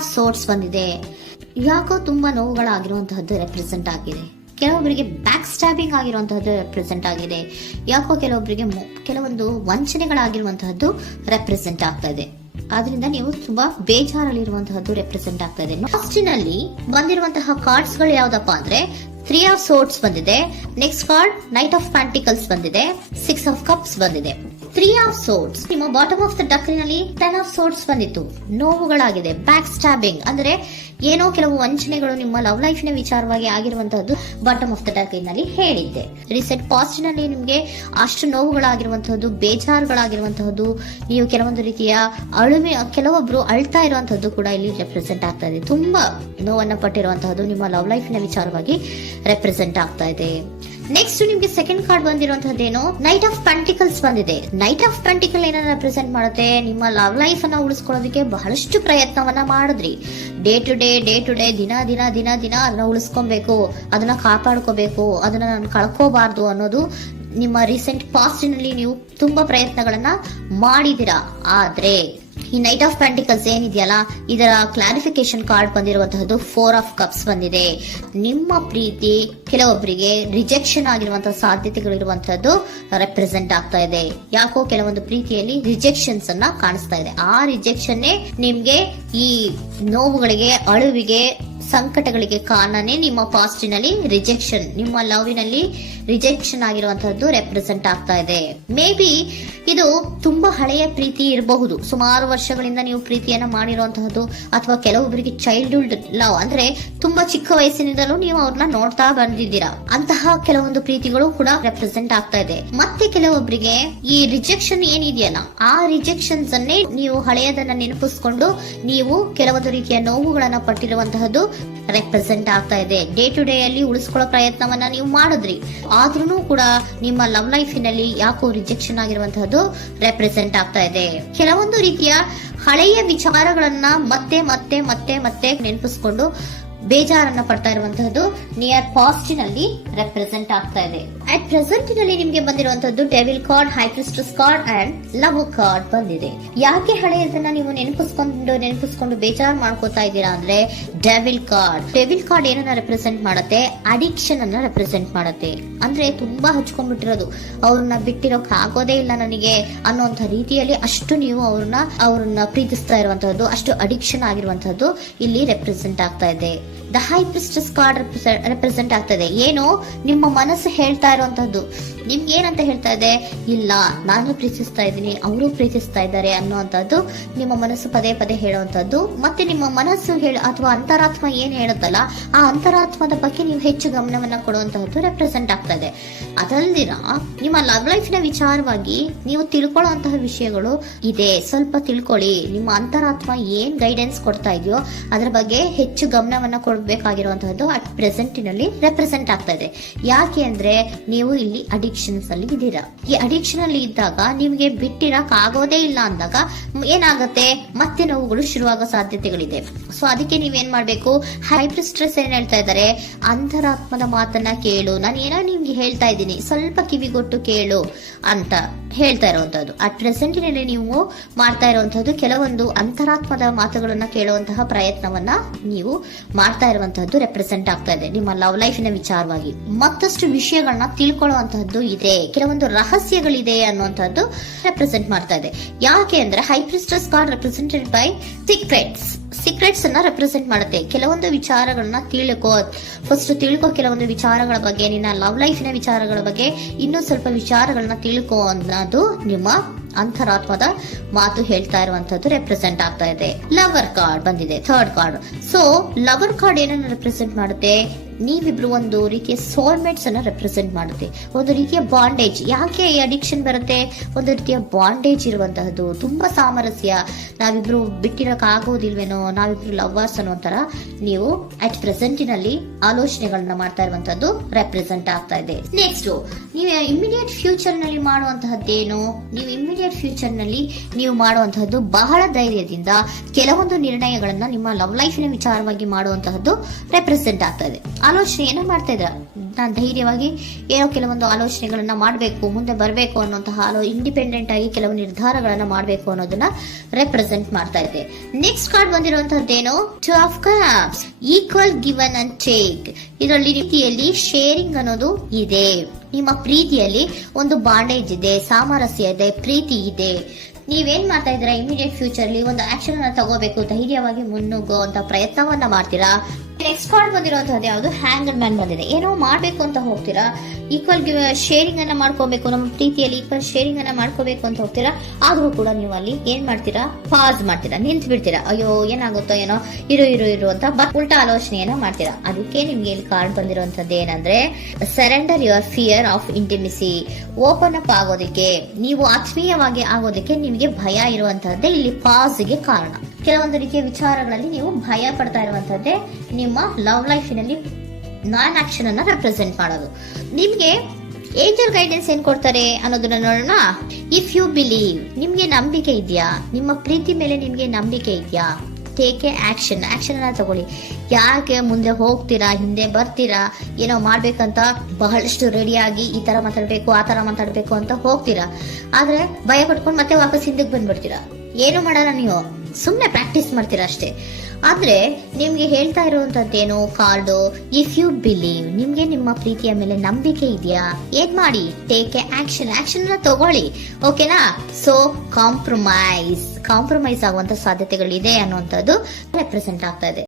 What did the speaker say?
Of swords ಬಂದಿದೆ. ಯಾಕೋ ತುಂಬಾ ನೋವುಗಳಾಗಿರುವಂತಹದ್ದು ರೆಪ್ರೆಸೆಂಟ್ ಆಗಿದೆ. ಕೆಲವೊಬ್ಬರಿಗೆ ಬ್ಯಾಕ್ ಸ್ಟ್ಯಾಬಿಂಗ್ ಆಗಿರುವಂತಹದ್ದು ರೆಪ್ರೆಸೆಂಟ್ ಆಗಿದೆ. ಯಾಕೋ ಕೆಲವೊಬ್ಬರಿಗೆ ಕೆಲವೊಂದು ವಂಚನೆಗಳಾಗಿರುವಂತಹದ್ದು ರೆಪ್ರೆಸೆಂಟ್ ಆಗ್ತಾ ಇದೆ. ಆದ್ರಿಂದ ನೀವು ತುಂಬಾ ಬೇಜಾರಲ್ಲಿರುವಂತಹದ್ದು ರೆಪ್ರೆಸೆಂಟ್ ಆಗ್ತಾ ಇದೆ. ಲಾಸ್ಟಿನಲ್ಲಿ ಬಂದಿರುವಂತಹ ಕಾರ್ಡ್ಸ್ ಗಳು ಯಾವ್ದಪ್ಪ ಅಂದ್ರೆ 3 ಆಫ್ ಸೋರ್ಟ್ಸ್ ಬಂದಿದೆ. Next card knight of pentacles ಬಂದಿದೆ. 6 ಆಫ್ ಕಪ್ಸ್ ಬಂದಿದೆ. 3 ಆಫ್ ಸೋರ್ಟ್ಸ್ ನಿಮ್ಮ ಬಾಟಮ್ ಆಫ್ ದ ಡಕ್ನಲ್ಲಿ 10 ಆಫ್ ಸೋರ್ಟ್ಸ್ ಬಂದಿತ್ತು. ನೋವುಗಳಾಗಿದೆ, ಬ್ಯಾಕ್ ಸ್ಟ್ಯಾಬಿಂಗ್ ಅಂದ್ರೆ ಏನೋ ಕೆಲವು ವಂಚನೆಗಳು ನಿಮ್ಮ ಲವ್ ಲೈಫ್ ನ ವಿಚಾರವಾಗಿ ಆಗಿರುವಂತಹದ್ದು ಬಾಟಮ್ ಆಫ್ ದ ಡಕ್ನಲ್ಲಿ ಹೇಳಿದ್ದೆ. ರೀಸೆಂಟ್ ಪಾಸ್ಟ್ ನಲ್ಲಿ ನಿಮ್ಗೆ ಅಷ್ಟು ನೋವುಗಳಾಗಿರುವಂತಹದ್ದು, ಬೇಜಾರುಗಳಾಗಿರುವಂತಹದ್ದು, ನೀವು ಕೆಲವೊಂದು ರೀತಿಯ ಅಳುಮೆ, ಕೆಲವೊಬ್ರು ಅಳ್ತಾ ಇರುವಂತಹದ್ದು ಕೂಡ ಇಲ್ಲಿ ರೆಪ್ರೆಸೆಂಟ್ ಆಗ್ತಾ ಇದೆ. ತುಂಬಾ ನೋವನ್ನ ಪಟ್ಟಿರುವಂತಹದ್ದು ನಿಮ್ಮ ಲವ್ ಲೈಫ್ ನ ವಿಚಾರವಾಗಿ ರೆಪ್ರೆಸೆಂಟ್ ಆಗ್ತಾ ಇದೆ. ನೆಕ್ಸ್ಟ್ ನಿಮ್ಗೆ ಸೆಕೆಂಡ್ ಕಾರ್ಡ್ ಬಂದಿರುವಂತಹದ್ದೇನು, ನೈಟ್ ಆಫ್ ಪೆಂಟಿಕಲ್ಸ್ ಬಂದಿದೆ. ನೈಟ್ ಆಫ್ ಪೆಂಟಿಕಲ್ ಏನನ್ನ ರೆಪ್ರೆಸೆಂಟ್ ಮಾಡುತ್ತೆ, ನಿಮ್ಮ ಲವ್ ಲೈಫ್ ಅನ್ನ ಉಳಿಸ್ಕೊಳ್ಳೋದಕ್ಕೆ ಬಹಳಷ್ಟು ಪ್ರಯತ್ನವನ್ನ ಮಾಡಿದ್ರಿ. ಡೇ ಟು ಡೇ ದಿನ ಅದನ್ನ ಉಳಿಸ್ಕೊಬೇಕು, ಅದನ್ನ ಕಾಪಾಡ್ಕೋಬೇಕು, ಅದನ್ನ ನಾನು ಕಳ್ಕೋಬಾರ್ದು ಅನ್ನೋದು ನಿಮ್ಮ ರೀಸೆಂಟ್ ಪಾಸ್ಟ್ ನಲ್ಲಿ ನೀವು ತುಂಬಾ ಪ್ರಯತ್ನಗಳನ್ನ ಮಾಡಿದಿರಾ. ಆದ್ರೆ ಈ ನೈಟ್ ಆಫ್ ಪ್ಯಾಂಟಿಕಲ್ಸ್ ಏನಿದೆಯಲ್ಲ, ಇದರ ಕ್ಲಾರಿಫಿಕೇಶನ್ ಕಾರ್ಡ್ ಬಂದಿರುವಂತಹದ್ದು 4 ಆಫ್ ಕಪ್ಸ್ ಬಂದಿದೆ. ನಿಮ್ಮ ಪ್ರೀತಿ ಕೆಲವೊಬ್ಬರಿಗೆ ರಿಜೆಕ್ಷನ್ ಆಗಿರುವಂತಹ ಸಾಧ್ಯತೆಗಳಿರುವಂತಹದ್ದು ರೆಪ್ರೆಸೆಂಟ್ ಆಗ್ತಾ ಇದೆ. ಯಾಕೋ ಕೆಲವೊಂದು ಪ್ರೀತಿಯಲ್ಲಿ ರಿಜೆಕ್ಷನ್ಸ್ ಅನ್ನ ಕಾಣಿಸ್ತಾ ಇದೆ. ಆ ರಿಜೆಕ್ಷನ್ನೇ ನಿಮ್ಗೆ ಈ ನೋವುಗಳಿಗೆ, ಅಳುವಿಗೆ, ಸಂಕಟಗಳಿಗೆ ಕಾರಣನೇ ನಿಮ್ಮ ಪಾಸ್ಟಿನಲ್ಲಿ ರಿಜೆಕ್ಷನ್, ನಿಮ್ಮ ಲವ್ನಲ್ಲಿ ರಿಜೆಕ್ಷನ್ ಆಗಿರುವಂತಹದ್ದು ರೆಪ್ರೆಸೆಂಟ್ ಆಗ್ತಾ ಇದೆ. ಮೇ ಬಿ ಇದು ತುಂಬಾ ಹಳೆಯ ಪ್ರೀತಿ ಇರಬಹುದು. ಸುಮಾರು ವರ್ಷಗಳಿಂದ ನೀವು ಪ್ರೀತಿಯನ್ನ ಮಾಡಿರುವಂತಹದ್ದು, ಅಥವಾ ಕೆಲವೊಬ್ಬರಿಗೆ ಚೈಲ್ಡ್ಹುಡ್ ಲವ್ ಅಂದ್ರೆ ತುಂಬಾ ಚಿಕ್ಕ ವಯಸ್ಸಿನಿಂದಲೂ ನೀವು ಅವ್ರನ್ನ ನೋಡ್ತಾ ಬಂದಿದ್ದೀರಾ. ಅಂತಹ ಕೆಲವೊಂದು ಪ್ರೀತಿಗಳು ಕೂಡ ರೆಪ್ರೆಸೆಂಟ್ ಆಗ್ತಾ ಇದೆ. ಮತ್ತೆ ಕೆಲವೊಬ್ಬರಿಗೆ ಈ ರಿಜೆಕ್ಷನ್ ಏನಿದೆಯಲ್ಲ, ಆ ರಿಜೆಕ್ಷನ್ಸ್ ಅನ್ನೇ ನೀವು ಹಳೆಯದನ್ನ ನೆನಪಿಸ್ಕೊಂಡು ನೀವು ಕೆಲವೊಂದು ರೀತಿಯ ನೋವುಗಳನ್ನ ಪಟ್ಟಿರುವಂತಹದ್ದು ರೆಪ್ರೆಸೆಂಟ್ ಆಗ್ತಾ ಇದೆ. ಡೇ ಟು ಡೇ ಅಲ್ಲಿ ಉಳಿಸ್ಕೊಳ್ಳೋ ಪ್ರಯತ್ನವನ್ನ ನೀವು ಮಾಡಿದ್ರಿ, ಆದ್ರೂ ಕೂಡ ನಿಮ್ಮ ಲವ್ ಲೈಫಿನಲ್ಲಿ ಯಾಕೋ ರಿಜೆಕ್ಷನ್ ಆಗಿರುವಂತಹದ್ದು ರೆಪ್ರೆಸೆಂಟ್ ಆಗ್ತಾ ಇದೆ. ಕೆಲವೊಂದು ರೀತಿಯ ಹಳೆಯ ವಿಚಾರಗಳನ್ನ ಮತ್ತೆ ಮತ್ತೆ ಮತ್ತೆ ಮತ್ತೆ ನೆನಪಿಸ್ಕೊಂಡು ಬೇಜಾರನ್ನ ಪಡ್ತಾ ಇರುವಂತಹದ್ದು ನಿಯರ್ ಪಾಸ್ಟ್ ನಲ್ಲಿ ರೆಪ್ರೆಸೆಂಟ್ ಆಗ್ತಾ ಇದೆ. ಅಟ್ ಪ್ರೆಸೆಂಟ್ ನಲ್ಲಿ ನಿಮ್ಗೆ ಬಂದಿರುವಂತಹದ್ದು devil card, high priestess card and love card ಬಂದಿದೆ. ಯಾಕೆ ಹಳೆಯದನ್ನ ನೀವು ನೆನಪಿಸ್ಕೊಂಡು ಬೇಜಾರು ಮಾಡ್ಕೋತಾ ಇದ್ದೀರಾ ಅಂದ್ರೆ, ಡೆವಿಲ್ ಕಾರ್ಡ್ ಏನನ್ನ ರೆಪ್ರೆಸೆಂಟ್ ಮಾಡುತ್ತೆ, ಅಡಿಕ್ಷನ್ ಅನ್ನ ರೆಪ್ರೆಸೆಂಟ್ ಮಾಡುತ್ತೆ. ಅಂದ್ರೆ ತುಂಬಾ ಹಚ್ಕೊಂಡ್ಬಿಟ್ಟಿರೋದು, ಅವ್ರನ್ನ ಬಿಟ್ಟಿರೋಕ್ ಆಗೋದೇ ಇಲ್ಲ ನನಗೆ ಅನ್ನುವಂತ ರೀತಿಯಲ್ಲಿ ಅಷ್ಟು ನೀವು ಅವ್ರನ್ನ ಪ್ರೀತಿಸ್ತಾ ಇರುವಂತಹದ್ದು, ಅಷ್ಟು ಅಡಿಕ್ಷನ್ ಆಗಿರುವಂತಹದ್ದು ಇಲ್ಲಿ ರೆಪ್ರೆಸೆಂಟ್ ಆಗ್ತಾ ಇದೆ. The high priestess card represent ಆಗ್ತದೆ. ಏನು ನಿಮ್ಮ ಮನಸ್ಸು ಹೇಳ್ತಾ ಇರುವಂತಹದ್ದು, ನಿಮ್ಗೆ ಏನಂತ ಹೇಳ್ತಾ ಇದೆ, ಇಲ್ಲ ನಾನು ಪ್ರೀತಿಸ್ತಾ ಇದ್ದೀನಿ, ಅವರು ಪ್ರೀತಿಸ್ತಾ ಇದ್ದಾರೆ ಅನ್ನುವಂಥದ್ದು ನಿಮ್ಮ ಮನಸ್ಸು ಪದೇ ಪದೇ ಹೇಳುವಂತದ್ದು. ಮತ್ತೆ ನಿಮ್ಮ ಮನಸ್ಸು ಅಥವಾ ಅಂತರಾತ್ಮ ಏನ್ ಹೇಳುತ್ತಲ್ಲ, ಆ ಅಂತರಾತ್ಮದ ಬಗ್ಗೆ ನೀವು ಹೆಚ್ಚು ಗಮನವನ್ನ ಕೊಡುವಂತಹದ್ದು ರೆಪ್ರೆಸೆಂಟ್ ಆಗ್ತಾ ಇದೆ. ಅದಲ್ದಿರ ನಿಮ್ಮ ಲವ್ ಲೈಫ್ ನ ವಿಚಾರವಾಗಿ ನೀವು ತಿಳ್ಕೊಳ್ಳುವಂತಹ ವಿಷಯಗಳು ಇದೆ. ಸ್ವಲ್ಪ ತಿಳ್ಕೊಳ್ಳಿ. ನಿಮ್ಮ ಅಂತರಾತ್ಮ ಏನ್ ಗೈಡೆನ್ಸ್ ಕೊಡ್ತಾ ಇದೆಯೋ ಅದರ ಬಗ್ಗೆ ಹೆಚ್ಚು ಗಮನವನ್ನ ಕೊಡಬೇಕಾಗಿರುವಂತಹದ್ದು ಅಟ್ ಪ್ರೆಸೆಂಟಿನಲ್ಲಿ ರೆಪ್ರೆಸೆಂಟ್ ಆಗ್ತಾ ಇದೆ. ಯಾಕೆ ಅಂದ್ರೆ ನೀವು ಇಲ್ಲಿ ಅಡಿಕ್ಷನ್ಸ್ ಅಲ್ಲಿ ಇದ್ದೀರಾ. ಈ ಅಡಿಕ್ಷನ್ ಅಲ್ಲಿ ಇದ್ದಾಗ ನಿಮ್ಗೆ ಬಿಟ್ಟಿರಕ್ ಆಗೋದೇ ಇಲ್ಲ ಅಂದಾಗ ಏನಾಗುತ್ತೆ, ಮತ್ತೆ ನೋವುಗಳು ಶುರುವಾಗೋ ಸಾಧ್ಯತೆಗಳಿದೆ. ಸೊ ಅದಕ್ಕೆ ನೀವೇನ್ ಮಾಡ್ಬೇಕು, ಹೈ ಪ್ರಿಸ್ಟೆಸ್ ಏನ್ ಹೇಳ್ತಾ ಇದ್ದಾರೆ, ಅಂತರಾತ್ಮದ ಮಾತನ್ನ ಕೇಳು, ನಾನು ಏನೋ ನಿಮ್ಗೆ ಹೇಳ್ತಾ ಇದ್ದೀನಿ, ಸ್ವಲ್ಪ ಕಿವಿಗೊಟ್ಟು ಕೇಳು ಅಂತ ಹೇಳ್ತಾ ಇರುವಂತದ್ದು. ಅಟ್ ಪ್ರೆಸೆಂಟಿನಲ್ಲಿ ನೀವು ಮಾಡ್ತಾ ಇರುವಂತದ್ದು ಕೆಲವೊಂದು ಅಂತರಾತ್ಮದ ಮಾತುಗಳನ್ನ ಕೇಳುವಂತಹ ಪ್ರಯತ್ನವನ್ನ ನೀವು ಮಾಡ್ತಾ ಇರುವಂತಹದ್ದು ರೆಪ್ರೆಸೆಂಟ್ ಆಗ್ತಾ ಇದೆ. ನಿಮ್ಮ ಲವ್ ಲೈಫಿನ ವಿಚಾರವಾಗಿ ಮತ್ತಷ್ಟು ವಿಷಯಗಳನ್ನ ತಿಳ್ಕೊಳ್ಳುವಂತಹದ್ದು ಇದೆ, ಕೆಲವೊಂದು ರಹಸ್ಯಗಳಿದೆ ಅನ್ನುವಂಥದ್ದು ರೆಪ್ರೆಸೆಂಟ್ ಮಾಡ್ತಾ ಇದೆ. ಯಾಕೆ ಅಂದ್ರೆ high priestess card represented by secrets ಅನ್ನ ರೆಪ್ರೆಸೆಂಟ್ ಮಾಡುತ್ತೆ. ಕೆಲವೊಂದು ವಿಚಾರಗಳನ್ನ ತಿಳ್ಕೊ ಕೆಲವೊಂದು ವಿಚಾರಗಳ ಬಗ್ಗೆ, ನಿನ್ನ ಲವ್ ಲೈಫಿನ ವಿಚಾರಗಳ ಬಗ್ಗೆ ಇನ್ನೂ ಸ್ವಲ್ಪ ವಿಚಾರಗಳನ್ನ ತಿಳ್ಕೊ ಅನ್ನೋದು ನಿಮ್ಮ ಅಂತರಾತ್ಮದ ಮಾತು ಹೇಳ್ತಾ ಇರುವಂತದ್ದು ರೆಪ್ರೆಸೆಂಟ್ ಆಗ್ತಾ ಇದೆ. ಲವರ್ ಕಾರ್ಡ್ ಬಂದಿದೆ, third card. So lover card ಏನನ್ನ ರೆಪ್ರೆಸೆಂಟ್ ಮಾಡುತ್ತೆ, ನೀವಿಬ್ರು ಒಂದು ರೀತಿಯ ಸೋಲ್ಮೇಟ್ಸ್ ಅನ್ನ ರೆಪ್ರೆಸೆಂಟ್ ಮಾಡುತ್ತೆ, ಒಂದು ರೀತಿಯ ಬಾಂಡೇಜ್. ಯಾಕೆ ಈ ಅಡಿಕ್ಷನ್ ಬರುತ್ತೆ, ಒಂದು ರೀತಿಯ ಬಾಂಡೇಜ್ ಇರುವಂತಹದ್ದು, ತುಂಬಾ ಸಾಮರಸ್ಯ, ನಾವಿಬ್ರು ಬಿಟ್ಟಿರಕ್ ಆಗೋದಿಲ್ವೇನೋ, ನಾವಿಬ್ರು ಲವರ್ಸ್ ಅನ್ನೋ ತರ ನೀವು ಅಟ್ ಪ್ರೆಸೆಂಟಿನಲ್ಲಿ ಆಲೋಚನೆಗಳನ್ನ ಮಾಡ್ತಾ ಇರುವಂತದ್ದು ರೆಪ್ರೆಸೆಂಟ್ ಆಗ್ತಾ ಇದೆ. ನೆಕ್ಸ್ಟ್ ನೀವು ಇಮಿಡಿಯೇಟ್ ಫ್ಯೂಚರ್ ನಲ್ಲಿ ಮಾಡುವಂತಹದ್ದೇನು, ನೀವು ಮಾಡುವಂತಹದ್ದು ಬಹಳ ಧೈರ್ಯದಿಂದ ಕೆಲವೊಂದು ನಿರ್ಣಯಗಳನ್ನ ನಿಮ್ಮ ಲವ್ ಲೈಫಿನ ವಿಚಾರವಾಗಿ ಮಾಡುವಂತಹದ್ದು ರೆಪ್ರೆಸೆಂಟ್ ಆಗ್ತಾ ಇದೆ. ಆಲೋಚನೆ ಏನೋ ಮಾಡ್ತಾ ಇದ್ರ, ನಾನು ಧೈರ್ಯವಾಗಿ ಏನೋ ಕೆಲವೊಂದು ಆಲೋಚನೆಗಳನ್ನ ಮಾಡಬೇಕು, ಮುಂದೆ ಬರಬೇಕು ಅನ್ನುವಂತಹ ಇಂಡಿಪೆಂಡೆಂಟ್ ಆಗಿ ಕೆಲವು ನಿರ್ಧಾರಗಳನ್ನ ಮಾಡಬೇಕು ಅನ್ನೋದನ್ನ ರೆಪ್ರೆಸೆಂಟ್ ಮಾಡ್ತಾ ಇದೆ. ನೆಕ್ಸ್ಟ್ ಕಾರ್ಡ್ ಬಂದಿರುವಂತಹದ್ದೇನು, two of cups, equal given and take. ಇದರಲ್ಲಿ ರೀತಿಯಲ್ಲಿ ಶೇರಿಂಗ್ ಅನ್ನೋದು ಇದೆ. ನಿಮ್ಮ ಪ್ರೀತಿಯಲ್ಲಿ ಒಂದು ಬಾಂಡೇಜ್ ಇದೆ, ಸಾಮರಸ್ಯ ಇದೆ, ಪ್ರೀತಿ ಇದೆ. ನೀವೇನ್ ಮಾಡ್ತಾ ಇದ್ದೀರಾ, ಇಮಿಡಿಯೇಟ್ ಫ್ಯೂಚರ್ ಅಲ್ಲಿ ಒಂದು ಆಕ್ಷನ್ ಅನ್ನ ತಗೋಬೇಕು, ಧೈರ್ಯವಾಗಿ ಮುನ್ನುಗ್ಗೋ ಅಂತ ಪ್ರಯತ್ನವನ್ನ ಮಾಡ್ತೀರಾ. ನೆಕ್ಸ್ಟ್ ಕಾರ್ಡ್ ಬಂದಿರುವಂತಹದ್ದು ಯಾವುದು, ಹ್ಯಾಂಗರ್ ಮ್ಯಾನ್ ಬಂದಿದೆ. ಏನೋ ಮಾಡ್ಬೇಕು ಅಂತ ಹೋಗ್ತೀರಾ, ಈಕ್ವಲ್ ಶೇರಿಂಗ್ ಅನ್ನ ಮಾಡ್ಕೋಬೇಕು, ನಮ್ಮ ಪ್ರೀತಿಯಲ್ಲಿ ಈಕ್ವಲ್ ಶೇರಿಂಗ್ ಅನ್ನ ಮಾಡ್ಕೋಬೇಕು ಅಂತ ಹೋಗ್ತೀರಾ. ಆದ್ರೂ ಕೂಡ ನೀವು ಅಲ್ಲಿ ಏನ್ ಮಾಡ್ತೀರಾ, ಪಾಸ್ ಮಾಡ್ತೀರಾ, ನಿಂತು ಬಿಡ್ತೀರಾ. ಅಯ್ಯೋ ಏನಾಗುತ್ತೋ ಏನೋ, ಇರು ಅಂತ ಉಲ್ಟಾ ಆಲೋಚನೆಯನ್ನ ಮಾಡ್ತೀರಾ. ಅದಕ್ಕೆ ನಿಮ್ಗೆ ಇಲ್ಲಿ ಕಾರ್ಡ್ ಬಂದಿರುವಂತದ್ದು ಏನಂದ್ರೆ, surrender your fear of intimacy. Open up ಆಗೋದಕ್ಕೆ, ನೀವು ಆತ್ಮೀಯವಾಗಿ ಆಗೋದಕ್ಕೆ ನಿಮಗೆ ಭಯ ಇರುವಂತಹದ್ದೇ ಇಲ್ಲಿ ಪಾಸ್ಗೆ ಕಾರಣ. ಕೆಲವೊಂದು ರೀತಿಯ ವಿಚಾರಗಳಲ್ಲಿ ನೀವು ಭಯ ಪಡ್ತಾ ಇರುವಂತದ್ದೇ ನಿಮ್ಮ ಲವ್ ಲೈಫಿನಲ್ಲಿ ನಾನ್ ಆಕ್ಷನ್ ಅನ್ನ ರೆಪ್ರೆಸೆಂಟ್ ಮಾಡೋದು. ನಿಮ್ಗೆ ಏಂಜಲ್ ಗೈಡೆನ್ಸ್ ಏನ್ ಕೊಡ್ತಾರೆ ಅನ್ನೋದನ್ನ ನೋಡೋಣ. ಇಫ್ ಯು ಬಿಲೀವ್, ನಿಮ್ಗೆ ನಂಬಿಕೆ ಇದೆಯಾ, ನಿಮ್ಮ ಪ್ರೀತಿ ಮೇಲೆ ನಿಮ್ಗೆ ನಂಬಿಕೆ ಇದೆಯಾ, ಟೇಕ್ ಎ ಆಕ್ಷನ್ ಅನ್ನ ತಗೊಳ್ಳಿ. ಯಾಕೆ ಮುಂದೆ ಹೋಗ್ತೀರಾ, ಹಿಂದೆ ಬರ್ತೀರಾ, ಏನೋ ಮಾಡ್ಬೇಕಂತ ಬಹಳಷ್ಟು ರೆಡಿಯಾಗಿ ಈ ತರ ಮಾತಾಡ್ಬೇಕು ಆ ತರ ಮಾತಾಡ್ಬೇಕು ಅಂತ ಹೋಗ್ತೀರಾ. ಆದ್ರೆ ಭಯ ಪಡ್ಕೊಂಡು ಮತ್ತೆ ವಾಪಸ್ ಹಿಂದಕ್ಕೆ ಬಂದ್ಬಿಡ್ತೀರಾ. ಏನು ಮಾಡಲ್ಲ, ನೀವು ಸುಮ್ನೆ ಪ್ರಾಕ್ಟೀಸ್ ಮಾಡ್ತೀರಾ ಅಷ್ಟೇ. ಆದ್ರೆ ನಿಮ್ಗೆ ಹೇಳ್ತಾ ಇರುವಂತದ್ದೇನು ಕಾರ್ಡು, ಇಫ್ ಯು ಬಿಲೀವ್, ನಿಮ್ಗೆ ನಿಮ್ಮ ಪ್ರೀತಿಯ ಮೇಲೆ ನಂಬಿಕೆ ಇದೆಯಾ, ಏನ್ ಮಾಡಿ, ಟೇಕ್ ಎ ಆಕ್ಷನ್ ಅನ್ನ ತಗೊಳ್ಳಿ. ಓಕೆನಾ? ಸೊ ಕಾಂಪ್ರಮೈಸ್ ಆಗುವಂತ ಸಾಧ್ಯತೆಗಳಿದೆ ಅನ್ನುವಂಥದ್ದು ರೆಪ್ರೆಸೆಂಟ್ ಆಗ್ತಾ ಇದೆ.